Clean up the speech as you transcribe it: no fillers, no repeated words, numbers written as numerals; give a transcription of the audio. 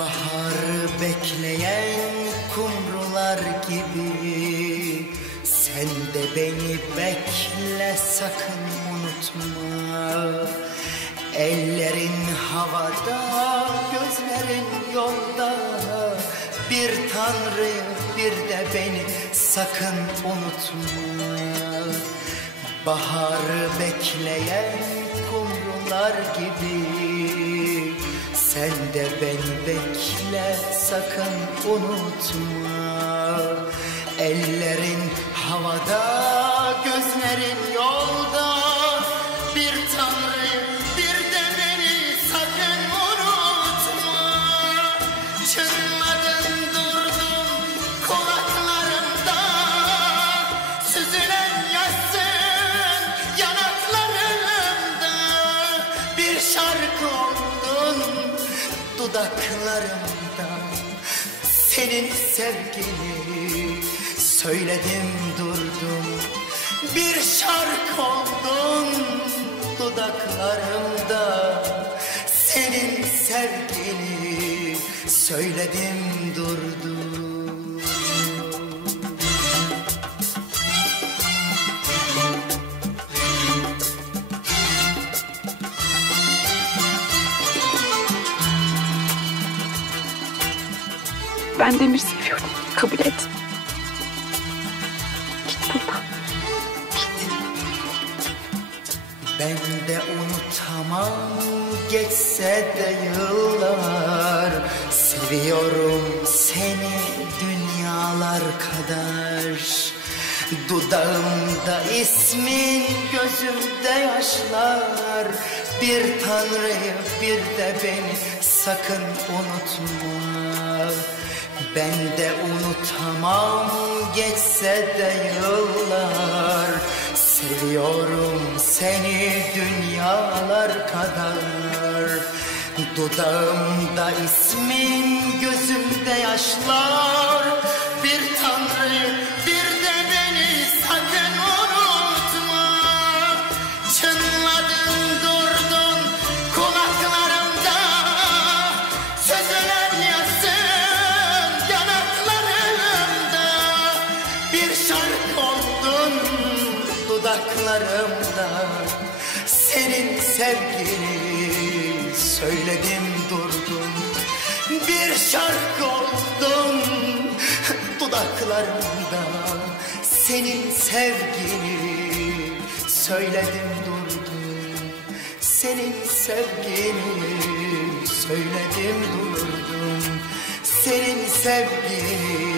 Baharı bekleyen kumrular gibi sen de beni bekle, sakın unutma. Ellerin havada, gözlerin yolda. Bir Tanrı'yı bir de beni sakın unutma. Baharı bekleyen kumrular gibi sen de beni bekle, sakın unutma. Ellerin havada, gözlerin yolda. Bir Tanrı'yı bir de beni sakın unutma. Çınladın durdun kulaklarımda, süzülen yaşsın yanaklarımda. Bir şarkı oldun dudaklarımda, senin sevgini söyledim durdum. Bir şarkı oldun dudaklarımda, senin sevgini söyledim durdum. Ben Demir seviyorum. Kabul et. Git buradan. Git. Ben de unutamam, geçse de yıllar. Seviyorum seni dünyalar kadar. Dudağımda ismin, gözümde yaşlar. Bir Tanrı'yı bir de beni sakın unutma. Ben de unutamam, geçse de yıllar. Seviyorum seni dünyalar kadar. Dudağımda ismin, gözümde yaşlar. Bir Tanrı'yı bir de beni sakın unutma. Çınladın durdun kulaklarımda, sözülen yazsın yanaklarımda. Bir şarkı oldun dudaklarımda, senin sevgini söyledim durdum. Bir şarkı oldun dudaklarımda, senin sevgini söyledim durdum. Senin sevgini söyledim durdum. Senin sevgini